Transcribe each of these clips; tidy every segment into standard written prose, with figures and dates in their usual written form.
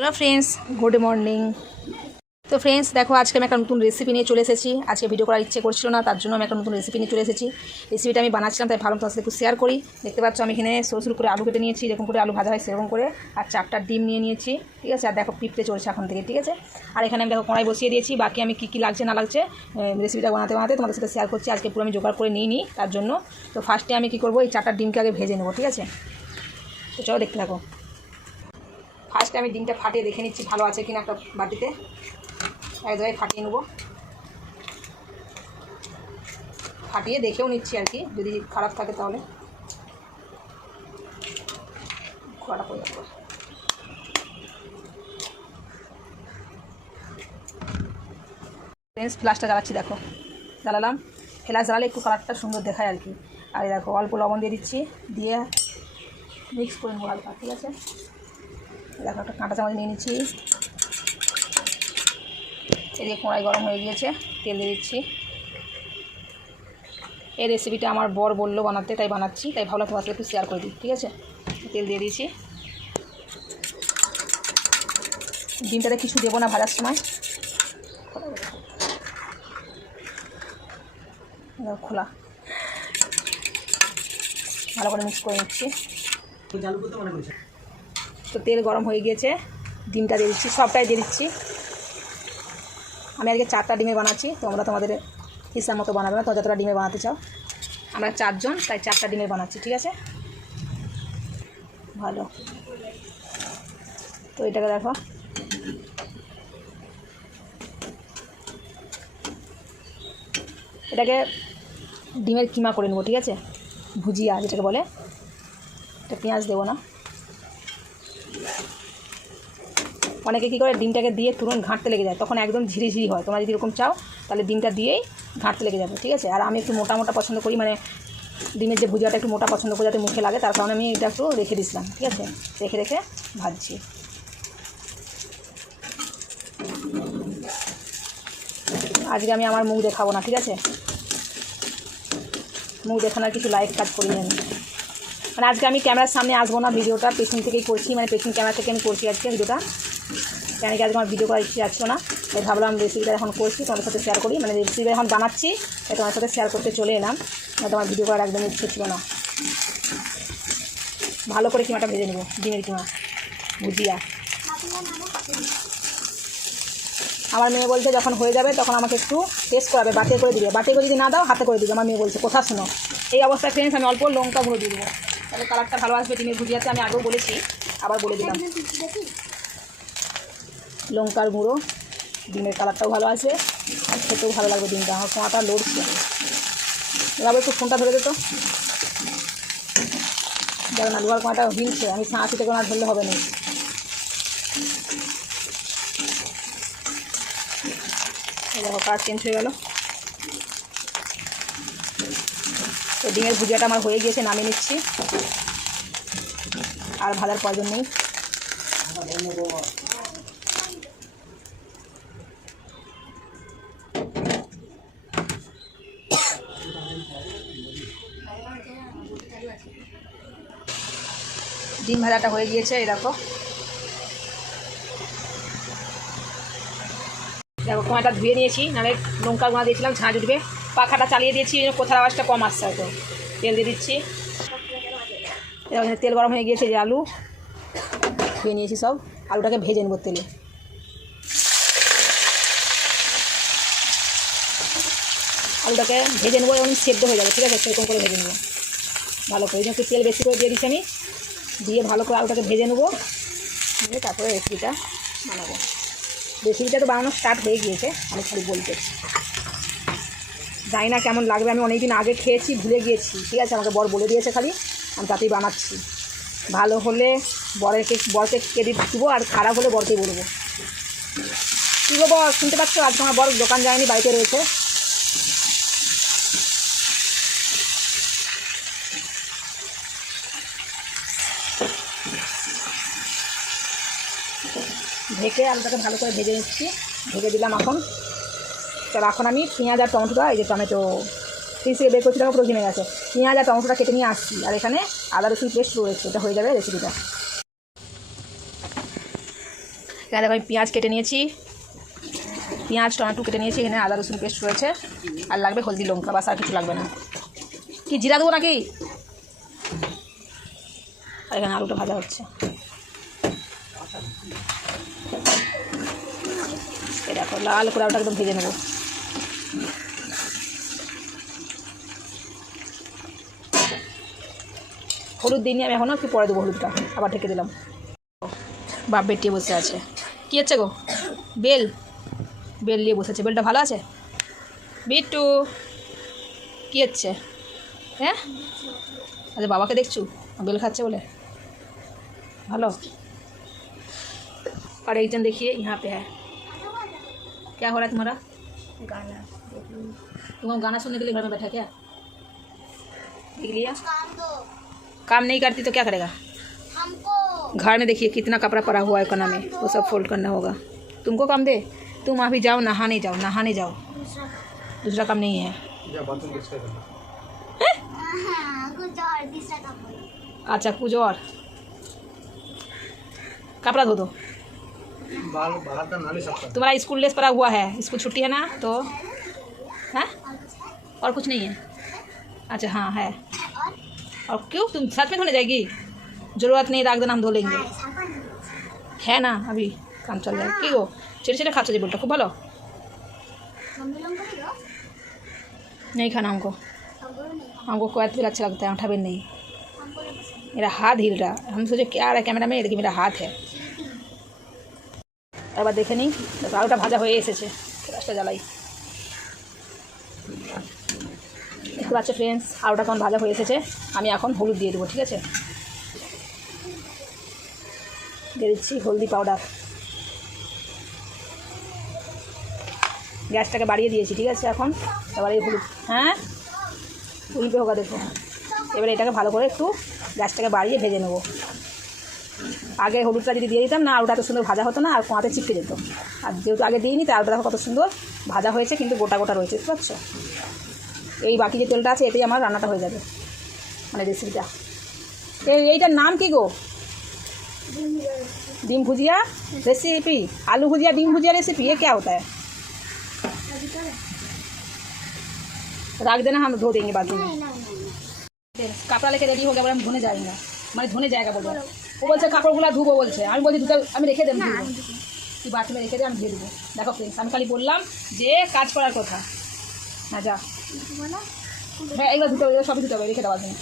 Hello friends, good morning. তো friends দেখো, আজকে আমি একটা নতুন রেসিপি নিয়ে চলে এসেছি। আজকে ভিডিও করার ইচ্ছে করছিল না, তার জন্য আমি একটা নতুন রেসিপি নিয়ে চলে এসেছি। রেসিপিটা আমি বানাচ্ছিলাম, তাই ভালো তোমার সাথে একটু শেয়ার করি। দেখতে পাচ্ছ আমি এখানে সরু করে আলু কেটে নিয়েছি, এরকম করে আলু ভাজা হয় সেরকম করে, আর 4টা ডিম নিয়ে নিয়েছি। ঠিক আছে, আর দেখো পিঁপড়ে চলছে এখন থেকে। ঠিক আছে, আর এখানে আমি দেখো কড়াই বসিয়ে দিয়েছি। বাকি আমি কী লাগছে না লাগছে রেসিপিটা বানাতে তোমাদের সাথে শেয়ার করছি। আজকে পুরো আমি জোগাড় করে নিই তার জন্য। তো ফার্স্টে আমি কী করবো, এই 4টা ডিমকে আগে ভেজে নেবো। ঠিক আছে, তো চলো দেখতে থাকো। ফার্স্টে আমি ডিমটা ফাটিয়ে দেখে নিচ্ছি ভালো আছে কিনা একটা বাটিতে। এক জায়গায় ফাটিয়ে নেবো, ফাটিয়ে দেখেও নিচ্ছি আর কি, যদি খারাপ থাকে তাহলে খোয়াটা পড়ে যাবে। ফ্রেন্ডস ফ্লাশটা জ্বালাচ্ছি, দেখো জ্বালালাম। ফ্লাশ জ্বালালে একটু কালারটা সুন্দর দেখায় আর কি। আর দেখো অল্প লবণ দিয়ে দিচ্ছি, দিয়ে মিক্স করে নেবো হালকা। ঠিক আছে, দেখো একটা কাঁটা চামচ নিয়ে নিচ্ছি। এদিকে কড়াই গরম হয়ে গিয়েছে, তেল দিয়ে দিচ্ছি। এই রেসিপিটা আমার বর বললো বানাতে, তাই বানাচ্ছি, তাই ভাবলাম তোমার সাথে একটু শেয়ার করে দিই। ঠিক আছে, তেল দিয়ে দিয়েছি। ডিমটাতে কিছু দেবো না ভাজার সময়, খোলা ভালো করে মিক্স করে নিচ্ছি। তো তেল গরম হয়ে গিয়েছে, ডিমটা দিয়ে দিচ্ছি, সবটাই দিয়ে দিচ্ছি। আমি আজকে 4টা ডিমে বানাচ্ছি, তোমরা তোমাদের হিসাব মতো বানাবে না, তো যতটা ডিমে বানাতে চাও। আমরা 4 জন, তাই 4টা ডিমে বানাচ্ছি। ঠিক আছে, ভালো। তো এটাকে দেখো, এটাকে ডিমের কিমা করে নেবো। ঠিক আছে, ভুজিয়া যেটাকে বলে, এটা পেঁয়াজ দেবো না। অনেকে কী করে ডিমটাকে দিয়ে তুরন্ত ঘাঁটতে লেগে যায়, তখন একদম ঝিরিঝিরি হয়। তোমরা যদি এরকম চাও তাহলে ডিমটা দিয়েই ঘাঁটতে লেগে যাবে। ঠিক আছে, আর আমি একটু মোটা মোটা পছন্দ করি, মানে ডিমের যে ভুজিয়াটা একটু মোটা পছন্দ করি যাতে মুখে লাগে, তার কারণে আমি এটা একটু রেখে দিয়েছিলাম। ঠিক আছে, রেখে রেখে ভাজছি। আজকে আমি আমার মুখ দেখাবো না। ঠিক আছে, মুখ দেখানোর কিছু লাইভ কাজ করিনি আমি, মানে আজকে আমি ক্যামেরার সামনে আসবো না, ভিডিওটা পেছন থেকেই করছি, মানে পেছন ক্যামেরা থেকে আমি করছি আজকে ভিডিওটা। কেন কি আজকে আমার ভিডিও করার ইচ্ছে আসছো না, তাই ভাবলাম রেসিপিটা এখন করছি তোমাদের সাথে শেয়ার করি, মানে রেসিপিটা এখন বানাচ্ছি, তাই তোমার সাথে শেয়ার করতে চলে এলাম। না তোমার ভিডিও করার একদম ইচ্ছে ছিল না। ভালো করে কিমাটা ভেজে নেবো, ডিমের কিমা ভুজিয়া। আমার মেয়ে বলছে যখন হয়ে যাবে তখন আমাকে একটু টেস্ট করাবে, বাটে করে দিবে। বাটে করে যদি না দাও হাতে করে দিবে, আমার মেয়ে বলছে। কথা শোনো, এই অবস্থায় ফ্রেন্ডস আমি অল্প লঙ্কা গুঁড়ো দিয়ে দেবো, তাহলে কালারটা ভালো আসবে ডিমের ভুজিয়াতে। আমি আগেও বলেছি, আবার বলে দিলাম। লঙ্কার গুঁড়ো, ডিমের কালারটাও ভালো আছে আর খেতেও ভালো লাগবে ডিমটা। আমার ফোঁটা লড়ছে, এবার একটু ফোনটা ধরে দিত। দেখো না, লোহার কোঁয়াটা হিলছে, আমি সাঁচিতে কোনো আর ধরলে হবে না। দেখো কালার চেঞ্জ হয়ে গেল। তো ডিমের ভুজিয়াটা আমার হয়ে গিয়েছে, নামিয়ে নিচ্ছি, আর ভাজার প্রয়োজন নেই। ডিম ভাজাটা হয়ে গিয়েছে, এই দেখো। দেখো কোঁয়াটা ধুয়ে নিয়েছি, নাহলে লঙ্কা গুঁড়া দিয়েছিলাম ঝাঁঝ উঠবে। পাখাটা চালিয়ে দিয়েছি, কোথার আওয়াজটা কম আসছে হয়তো। তেল দিয়ে দিচ্ছি, তেল গরম হয়ে গিয়েছে। যে আলু ধুয়ে নিয়েছি সব, আলুটাকে ভেজে নেবো তেলে। আলুটাকে ভেজে নেবো এবং সেদ্ধ হয়ে যাবে। ঠিক আছে, সেরকম করে ভেজে নেবো ভালো করে। একটু তেল বেশি করে দিয়ে দিচ্ছি আমি, দিয়ে ভালো করে আলুটাকে ভেজে নেবো, দিয়ে তারপরে রেসিপিটা বানাবো। রেসিপিটা তো বানানো স্টার্ট হয়ে গিয়েছে, আমি খালি বলতেছি। জানি না কেমন লাগবে, আমি অনেক দিন আগে খেয়েছি, ভুলে গিয়েছি। ঠিক আছে, আমাকে বর বলে দিয়েছে, খালি আমি তাতেই বানাচ্ছি। ভালো হলে বরকে ক্রেডিট দেবো, আর খারাপ হলে বরকে বলবো। কী গো বর, শুনতে পাচ্ছ? আজকে আমার বর দোকান যায়নি, বাড়িতে রয়েছে। ঢেকে আলুটাকে ভালো করে ভেজে নিচ্ছি, ঢেকে দিলাম। এখন আমি পেঁয়াজ আর টমেটোটা, এই যে টমেটো ফ্রিজ থেকে বের করছি, পুরো জমে গেছে। পেঁয়াজ আর টমেটোটা কেটে নিয়ে আসছি, আর এখানে আদা রসুন পেস্ট রয়েছে, এটা হয়ে যাবে রেসিপিটা। এখানে দেখো আমি পেঁয়াজ কেটে নিয়েছি, পেঁয়াজ টমেটো কেটে নিয়েছি, এখানে আদা রসুন পেস্ট রয়েছে, আর লাগবে হলদি লঙ্কা, বাস আর কিছু লাগবে না। কি জিরা দেবো নাকি? আর এখানে আলুটা ভাজা হচ্ছে। এই দেখো লাল করে আলুটা একদম ভেজে নেবো। হলুদ দিইনি আমি এখনও, একটু পরে দেবো হলুদটা, আবার ঢেকে দিলাম। বাপ বেটিয়ে বসে আছে, কী হচ্ছে গো? বেল বেল নিয়ে বসেছে, বেলটা ভালো আছে? বিট্টু কী হচ্ছে? হ্যাঁ আচ্ছা, বাবাকে দেখছু বেল খাচ্ছে বলে? ভালো। और एक जन देखिए यहाँ पे है, क्या हो रहा है तुम्हारा? गाना। तुम गाना सुनने के लिए घर में बैठा क्या? देख लिया? काम नहीं करती तो क्या करेगा? घर में देखिए कितना कपड़ा पड़ा हुआ है कोना में, वो सब फोल्ड करना होगा। तुमको काम दे? तुम अभी जाओ नहाने जाओ, नहाने जाओ, दूसरा काम नहीं है। अच्छा कुछ और कपड़ा धो दो। तुम्हारा स्कूल ड्रेस पड़ा हुआ है, स्कूल छुट्टी है ना, तो है और कुछ नहीं है? अच्छा हाँ है। और क्यों तुम साथ में धोने जाएगी? ज़रूरत नहीं, राख देना, हम धो लेंगे। है ना अभी काम चल रहा है। कि गो চেটে চেটে খাচ্ছ যে বলটা, খুব ভালো। नहीं खाना हमको, हमको कोई भी अच्छा लगता है, उठाबे नहीं। मेरा हाथ हिल रहा, हम सोचे क्या रहा कैमरा में, देखिए मेरा हाथ है। এবার দেখে নিই, আলুটা ভাজা হয়ে এসেছে, গ্যাসটা জ্বালাই। দেখতে পাচ্ছ ফ্রেন্ডস, আলুটা কেমন ভাজা হয়ে এসেছে। আমি এখন হলুদ দিয়ে দেবো, ঠিক আছে? দিয়ে দিচ্ছি হলদি পাউডার। গ্যাসটাকে বাড়িয়ে দিয়েছি, ঠিক আছে? এখন এবার এই হলুদ, হ্যাঁ উল্টে হোক দেখো। এবার এটাকে ভালো করে একটু গ্যাসটাকে বাড়িয়ে ভেজে নেবো। আগে হলুদটা যদি দিয়ে দিতাম না, আলুটা এত সুন্দর ভাজা হতো না, আর কোঁয়াতে চিপকে যেত। আর যেহেতু আগে দিইনি, তাই আলুটা দেখো কত সুন্দর ভাজা হয়েছে, কিন্তু গোটা গোটা রয়েছে, বুঝতে পারছো? এই বাকি যে তেলটা আছে এতেই আমার রান্নাটা হয়ে যাবে, মানে রেসিপিটা। এইটার নাম কি গো? ডিম ভুজিয়া रेसिपी, आलू भुजिया डिम भुजिया रेसिपी, ये क्या होता है? रख देना, हम धो देंगे बाद में। कपड़ा लेके रेडी हो गया, हम धोने जाएंगे, মানে ধনে জায়গা বলবো। ও বলছে কাপড়গুলো ধুবো বলছে, আমি বলছি ধুতে আমি রেখে দেবো, তুই বাথরুমে রেখে দে, আমি ধুয়ে দেবো। দেখো ফ্রেন্ডস, আমি খালি বললাম যে কাজ করার কথা না, যা হ্যাঁ এগুলো ধুতে হবে, সবই ধুতে হবে, রেখে দেওয়ার জন্য।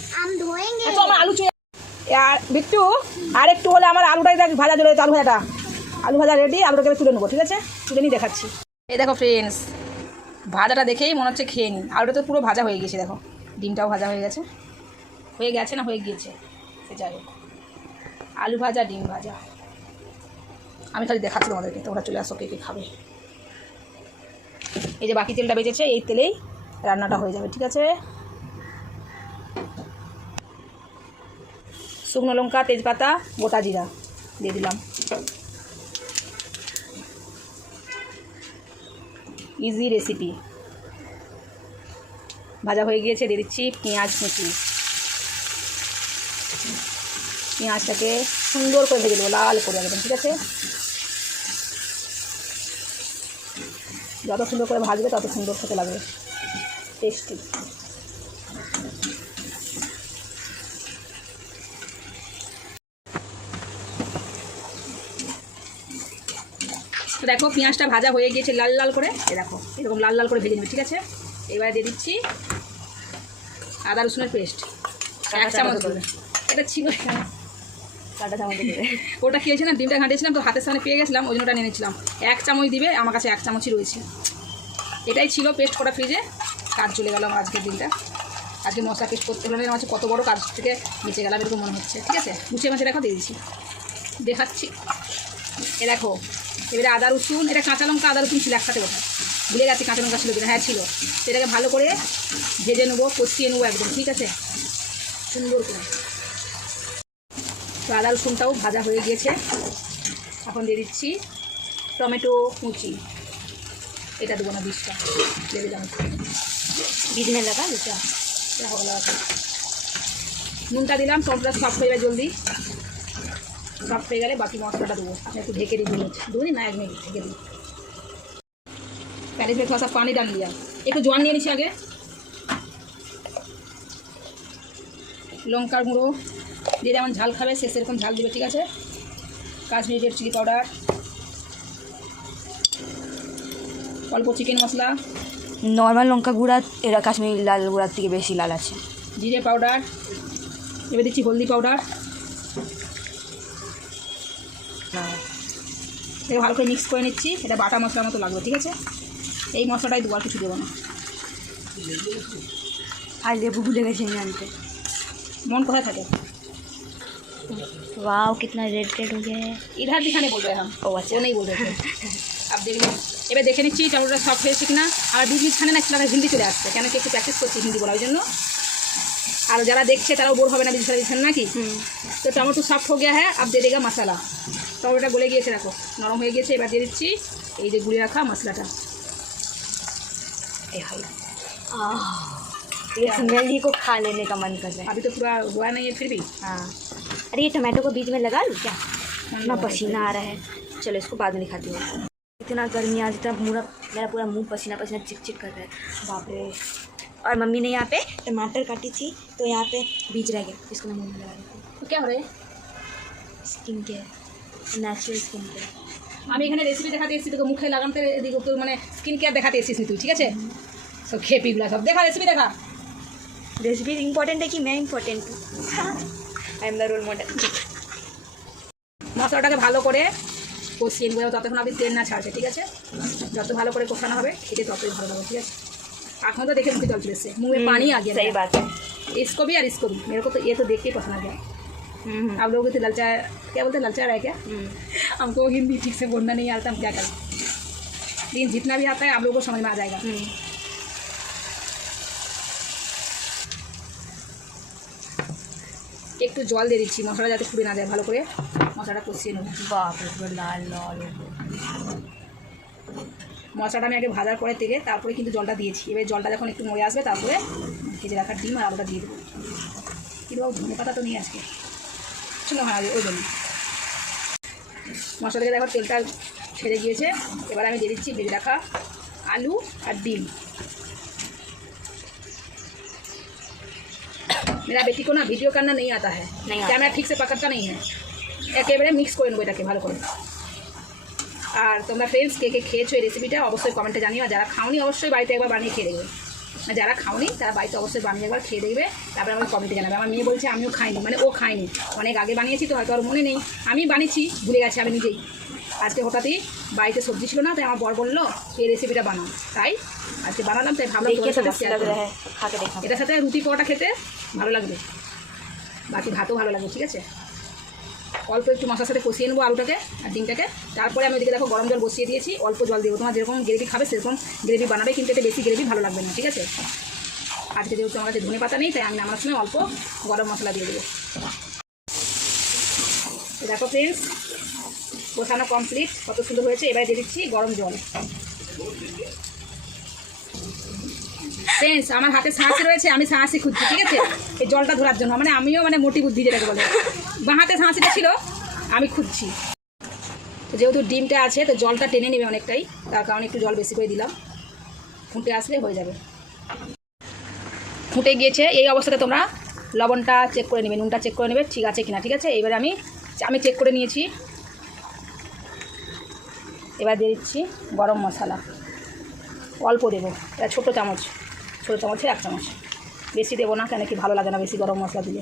আচ্ছা আমার আলু চুয়ে আর বিট্টু, আর একটু হলে আমার আলুটাই দেখ ভাজা চলে, আলু ভাজাটা, আলু ভাজা রেডি, আলুটাকে তুলে নেবো, ঠিক আছে? তুলে নিয়ে দেখাচ্ছি। এই দেখো ফ্রেন্ডস, ভাজাটা দেখেই মনে হচ্ছে খেয়ে নিই। আলুটা তো পুরো ভাজা হয়ে গেছে, দেখো ডিমটাও ভাজা হয়ে গেছে, না হয়ে গিয়েছে, সে যাই হোক। আলু ভাজা ডিম ভাজা আমি খালি দেখাচ্ছি তোমাদেরকে, তোমরা চলে আসো কে কে খাবে। এই যে বাকি তেলটা বেঁচেছে, এই তেলেই রান্নাটা হয়ে যাবে, ঠিক আছে? শুকনো লঙ্কা, তেজপাতা, গোটা জিরা দিয়ে দিলাম। Easy recipe. ভাজা হয়ে গিয়েছে, দিয়ে দিচ্ছি পেঁয়াজ কুচি। পেঁয়াজটাকে সুন্দর করে ভেজে দেবো, লাল করে একদম, ঠিক আছে? যত সুন্দর করে ভাজবে তত সুন্দর খেতে লাগবে, টেস্টি। দেখো পেঁয়াজটা ভাজা হয়ে গিয়েছে লাল লাল করে, দেখো এরকম লাল লাল করে ভেজে নেবে, ঠিক আছে? এবারে দিয়ে দিচ্ছি আদা রসুনের পেস্ট 1 চামচ করে। এটা ছিল ওটা কি হয়েছে না, ডিমটা ঘাঁটিয়েছিলাম তো হাতের সামনে পেয়ে গেছিলাম, ওই জন্য ওটা নিয়ে নিয়েছিলাম। 1 চামচ দিবে, আমার কাছে 1 চামচই রয়েছে। এটাই ছিল পেস্ট করা ফ্রিজে, কাজ চলে গেল আমার আজকের দিনটা। আজকে মশলা পেস্ট করতে হলে আমার কত বড় কাজ থেকে বেঁচে গেলাম এরকম মনে হচ্ছে, ঠিক আছে? গুছিয়ে মাছে দেখো দিয়ে দিচ্ছি, দেখাচ্ছি। এ দেখো এবারে আদা রসুন, এটা কাঁচা লঙ্কা আদা রসুন ছিল একসাথে, কোথায় ভুলে গেছি কাঁচা লঙ্কা ছিল কিনা, হ্যাঁ ছিল। সেটাকে ভালো করে ভেজে নেবো, কষিয়ে নেবো একদম, ঠিক আছে? সুন্দর করে। তো আদা রসুনটাও ভাজা হয়ে গিয়েছে, এখন দিয়ে দিচ্ছি টমেটো কুচি। এটা দেবো না, বীজটা দিয়ে দিলাম, বীজ নেই লাগা বীজটা নুনটা দিলাম, সবটা সব হয়ে যাবে জলদি। সফট হয়ে গেলে বাকি মশলাটা দেবো। আপনি একটু ঢেকে দিই, दो ना 1 मिनट ঢেকে দিই। पहले इसमें थोड़ा सा पानी डाल दिया, একটু জোয়ান নিয়ে নিচ্ছি আগে। লঙ্কার গুঁড়ো যে যেমন ঝাল খাবে সে সেরকম ঝাল দেবে, ঠিক আছে। কাশ্মীরি রেড চিলি পাউডার, অল্প চিকেন মশলা, নর্মাল লঙ্কা গুঁড়া এরা কাশ্মীরি লাল গুঁড়ার থেকে বেশি লাল আছে। জিরে পাউডার, এবার দিচ্ছি হলদি পাউডার। এটা ভালো করে মিক্স করে নিচ্ছি। এটা বাটা মশলার মতো লাগবে, ঠিক আছে। এই মশলাটাই দেবো, আর কিছু দেবো না। আর লেবু ভুলে গেছি আমি আনতে। মন কোথায় থাকে? वाओ कितना रेड रेड हो गया है। इधर दिखाने बोल रहे हैं हम, ओ अच्छा, वो नहीं बोल रहे थे। अब देखिए, এবার দেখে নিচ্ছি টমেটোটা সফট হয়েছে কিনা। আর বিজনেস খানে না একটু হিন্দি চলে আসছে, কেন কি একটু প্র্যাকটিস করছি হিন্দি বলার জন্য। আর যারা দেখছে তারাও বোর হবে না বিজনেস দিচ্ছেন নাকি। তো টমেটো সফট হয়ে গিয়া হ্যাঁ, अब दे देगा मसाला। টমেটোটা গলে গিয়েছে, দেখো নরম হয়ে গিয়েছে। এবার দিয়ে দিচ্ছি এই যে গুঁড়ে রাখা মশলাটা। ये स्मेल ही को खा लेने का मन कर रहा है। अभी तो पूरा हुआ नहीं है फिर भी। हाँ, अरे ये टमाटो को बीच में लगा लूँ क्या? इतना पसीना आ रहा है। चलो इसको बाद में दिखाती हूँ। इतना गर्मी आज, इतना मेरा पूरा मुंह पसीना पसीना चिक चिक कर रहा है, बाप रे। और मम्मी ने यहाँ पे टमाटर काटी थी तो यहाँ पे बीज रह गया, इसको मैं मुँह में लगा रही थी। तो क्या हो रहा है? Skin care, natural skin care. আমি এখানে রেসিপি দেখাতে এসেছি, তোকে মুখে লাগাতে এদিকে তোর মানে স্কিন কেয়ার দেখাতে এসেছিস তুই, ঠিক আছে। সব খেপিগুলা সব দেখা, রেসিপি দেখা। रेसिपी इम्पोर्टेंट है कि मैं इम्पोर्टेंट हूँ? I am the role model. মশলাটাকে ভালো করে কষিয়ে নেবো ততক্ষণ আপনি তেল না ছাড়ছে, ঠিক আছে। যত ভালো করে কষানো হবে খেতে ততই ভালো লাগবে, ঠিক আছে। এখন তো দেখে মুখে জল চলে এসছে, मुँह में पानी आ गया। सही बात है। इसको भी और इसको भी, मेरे को तो ये तो देख के पसंद आ गया। आप लोगों को तो ललचा, क्या बोलते हैं, ललचा रहा है क्या? हमको हिंदी ठीक से बोलना नहीं आता, हम क्या करें। लेकिन जितना भी आता है आप लोगों को समझ में आ जाएगा। একটু জল দিয়ে দিচ্ছি মশলা যাতে পুড়ে না যায়, ভালো করে মশলাটা কষিয়ে নেব। बाप रे पूरा लाल लाल। মশলাটা আমি আগে ভাজার পরে তেলে তারপরে কিন্তু জলটা দিয়েছি। এবার জলটা যখন একটু মরে আসবে তারপরে ভেজে রাখা ডিম আর আলুটা দিয়ে দেবো। কিন্তু ধনে পাতা তো নিয়ে আসবে, চলো হ্যাঁ ওই জন্য। মশলা থেকে দেখো তেলটা ছেড়ে গিয়েছে। এবার আমি দিয়ে দিচ্ছি ভেজে রাখা আলু আর ডিম। मेरा बेटी को ना वीडियो करना नहीं आता है, कैमरा ठीक से पकड़ता नहीं है। একেবারে মিক্স করে নেবো এটাকে ভালো করে। আর তোমরা ফ্রেন্ডস কে কে খেয়েছো এই রেসিপিটা অবশ্যই কমেন্টে জানিও। আর যারা খাওনি অবশ্যই বাড়িতে একবার বানিয়ে খেয়ে দেখবে। আর যারা খাওনি তারা বাড়িতে অবশ্যই বানিয়ে একবার খেয়ে দেখবে, তারপরে আমাকে কমেন্টে জানাবে। আমার মেয়ে বলছে আমিও খাইনি, মানে ও খায়নি, অনেক আগে বানিয়েছি তো হয়তো আর মনে নেই। আমি বানিয়েছি, ভুলে গেছি আমি নিজেই। আজকে হঠাৎই বাড়িতে সবজি ছিল না, তাই আমার বর বললো এই রেসিপিটা বানাও, তাই আজকে বানালাম। তাই ভাবলাম এটার সাথে রুটি পরোটা খেতে ভালো লাগবে, বাকি ভাতও ভালো লাগবে, ঠিক আছে। অল্প একটু মশলার সাথে কষিয়ে নেবো আলুটাকে আর ডিমটাকে। তারপরে আমি ওদিকে দেখো গরম জল বসিয়ে দিয়েছি, অল্প জল দেবো। তোমার যেরকম গ্রেভি খাবে সেরকম গ্রেভি বানাবে, কিন্তু এতে বেশি গ্রেভি ভালো লাগবে না, ঠিক আছে। আজকে যেহেতু আমার কাছে ধনে পাতা নেই তাই আমি নামার সময় অল্প গরম মশলা দিয়ে দেবো। দেখো ফ্রেন্ডস কষানো কমপ্লিট, কত সুন্দর হয়েছে। এবারে দিয়ে দিচ্ছি গরম জল। ফ্রেন্ডস আমার হাতে সাঁড়াশি রয়েছে, আমি সাঁড়াশি খুঁজছি, ঠিক আছে, এই জলটা ধরার জন্য। মানে আমিও মানে মোটি বুদ্ধি যেটাকে বলে, বাঁ হাতে সাঁড়াশিটা ছিল, আমি খুঁজছি। তো যেহেতু ডিমটা আছে তো জলটা টেনে নেবে অনেকটাই, তার কারণে একটু জল বেশি করে দিলাম। ফুটে আসলে হয়ে যাবে। ফুটে গিয়েছে, এই অবস্থাতে তোমরা লবণটা চেক করে নেবে, নুনটা চেক করে নেবে ঠিক আছে কিনা, ঠিক আছে। এবারে আমি চেক করে নিয়েছি। এবার দিয়ে দিচ্ছি গরম মশলা, অল্প দেবো, এটা ছোটো চামচে 1 চামচ, বেশি দেবো না, কেন কি ভালো লাগে না বেশি গরম মশলা দিলে।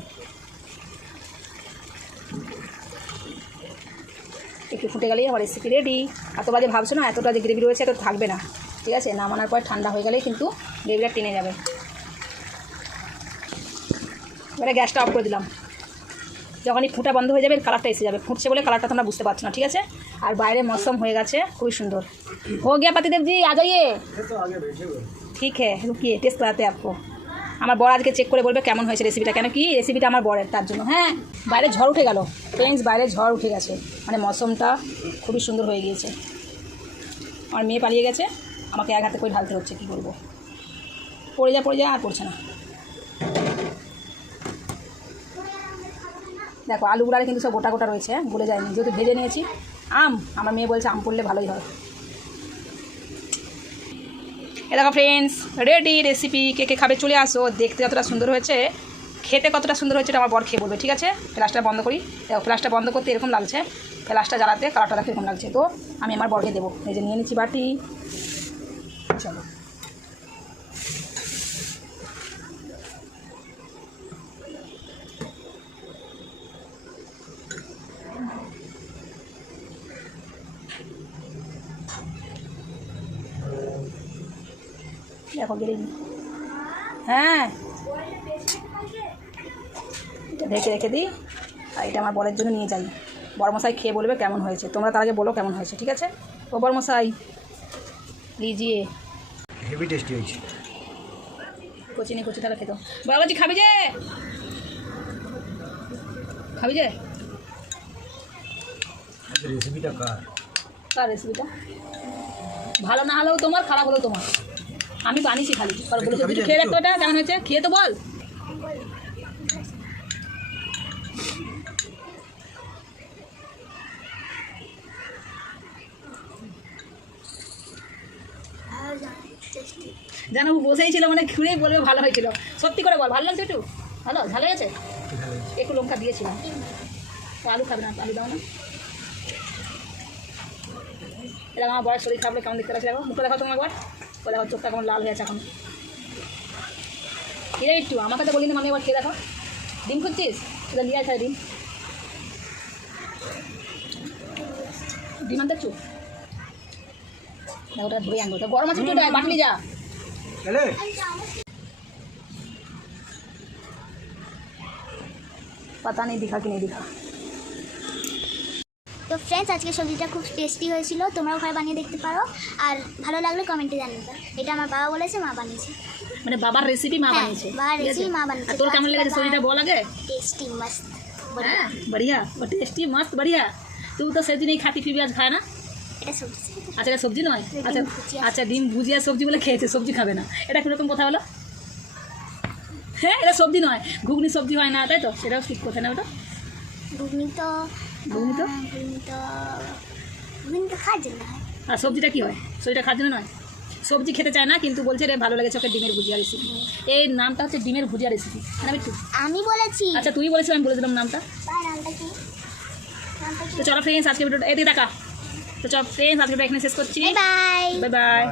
একটু ফুটে গেলেই আমার রেসিপি রেডি। এত বাজে ভাবছো না, এতটা যে গ্রেভি রয়েছে এত থাকবে না, ঠিক আছে। নামানোর পর ঠান্ডা হয়ে গেলেই কিন্তু গ্রেভিটা টেনে যাবে। এবারে গ্যাসটা অফ করে দিলাম। যখনই ফুটা বন্ধ হয়ে যাবে কালারটা এসে যাবে, ফুটছে বলে কালারটা তোমরা বুঝতে পারছো না, ঠিক আছে। আর বাইরে মৌসুম হয়ে গেছে খুবই সুন্দর। हो गया पतिदेव जी, आ जाइए। ঠিক है, रुकिए টেস্ট कराते हैं आपको। আমার বর আজকে চেক করে বলবে কেমন হয়েছে রেসিপিটা, কেন কি রেসিপিটা আমার বরের, তার জন্য। হ্যাঁ বাইরে ঝড় উঠে গেল ফ্রেন্ডস, বাইরে ঝড় উঠে গেছে, মানে মৌসুমটা খুবই সুন্দর হয়ে গিয়েছে। আমার মেয়ে পালিয়ে গেছে, আমাকে এক হাতে করে ঢালতে হচ্ছে, কী করবো। পড়ে যা আর পড়ছে না। দেখো আলুগুলারে কিন্তু সব গোটা গোটা রয়েছে, গলে যায়নি, যেহেতু ভেজে নিয়েছি। আমার মেয়ে বলছে আম পড়লে ভালোই হয়। এ দেখো ফ্রেন্ডস, রেডি রেসিপি। কে কে খাবে চলে আসো। দেখতে যতটা সুন্দর হয়েছে, খেতে কতটা সুন্দর হয়েছে এটা আমার বর খেয়ে বলবে, ঠিক আছে? ফ্ল্যাশটা বন্ধ করি। দেখো ফ্ল্যাশটা বন্ধ করতে এরকম লাগছে, ফ্ল্যাশটা জ্বালাতে কালারটা দেখো এরকম লাগছে। তো আমি আমার বরকে দেবো। এই যে নিয়ে নিচ্ছি বাটি। চলো দেখো গেলে হ্যাঁ, এটা ঢেকে রেখে দিই। আর এটা আমার বরের জন্য নিয়ে যাই। বড়মশাই খেয়ে বলবে কেমন হয়েছে। তোমরা তার আগে বলো কেমন হয়েছে, ঠিক আছে? ও বড়মশাই লিজিয়ে। হেভি টেস্টি হয়েছে। কচি নিয়ে কচি তাহলে খেতো। বাবাজি খাবি যে, খাবি যে? আচ্ছা রেসিপিটা কার রেসিপিটা? ভালো না হলেও তোমার, খারাপ হলেও তোমার। আমি বানিয়েছি খালি। আর বলেছো তুই খেয়ে রাখতো, এটা কেমন হয়েছে খেয়ে তো বল। জানো বসেই ছিল মানে ঘুরেই বলবে ভালো হয়েছিল। সত্যি করে বল, ভালো লাগছে একটু? ভালো ঝালে গেছে? একটু লঙ্কা দিয়েছিলাম। তো আলু খাবে না, আলু দাও না। এটা আমার বড় শরীর খাবলে কেমন দেখতে লাগছে। দেখো মুখে দেখো তোমার বর, ও দেখো চোখটা কেমন লাল হয়ে আছে এখন। খেয়ে একটু, আমাকে তো বলি না, আমি এবার খেয়ে দেখো। ডিম খুঁজছিস? এটা নিয়ে আসে ডিম। ডিম আনতে একটু দেখো, ওটা ধরে আনবো। তো গরম আছে একটু, বাটলি যা। পাতা নেই দিখা কি নেই দিখা। তো ফ্রেন্ডস, আজকে সবজিটা খুব টেস্টি হয়েছিল। তোমরাও ঘরে বানিয়ে দেখতে পারো, আর ভালো লাগলে কমেন্টে জানাবে। এটা আমার বাবা বলেছে, মা বানিয়েছে। মানে বাবার রেসিপি মা হ্যাঁ, বানিয়েছে। বাবার ঠিক আছে? রেসিপি মা বানিয়েছে। আর তোর কেমন লেগেছে সবজিটা বল আগে। টেস্টি মস্ত। हाँ बढ़िया, और टेस्टी मस्त बढ़िया। तू तो सब्जी नहीं खाती फिर भी आज खाया ना? এটা সবজি। আচ্ছা এটা সবজি নয়? ডিম আচ্ছা ভুজিয়া। আচ্ছা ডিম ভুজিয়া সবজি বলে খেয়েছে, সবজি খাবে না, এটা কীরকম কথা হলো? হ্যাঁ এটা সবজি নয়, ঘুগনি সবজি হয় না, তাই তো? সেটাও ঠিক কথা না ওটা? ঘুগনি তো ঘুগনি তো ঘুগনি তো খাওয়ার জন্য হয়। আর সবজিটা কী হয়? সবজিটা খাওয়ার জন্য নয়। সবজি খেতে চায় না কিন্তু বলছে রে ভালো লেগেছে ওকে ডিমের ভুজিয়া রেসিপি। এই নামটা হচ্ছে ডিমের ভুজিয়া রেসিপি, না বিট্টু? আমি বলেছি। আচ্ছা তুই বলেছিস, আমি বলে দিলাম নামটা। নামটা কি? তো চলো ফ্রেন্ডস আজকে ভিডিওটা এদিকে টাকা। তো চল ফ্রেন্ডস আজকে ভিডিওটা এখানে শেষ করছি। Bye bye. Bye bye.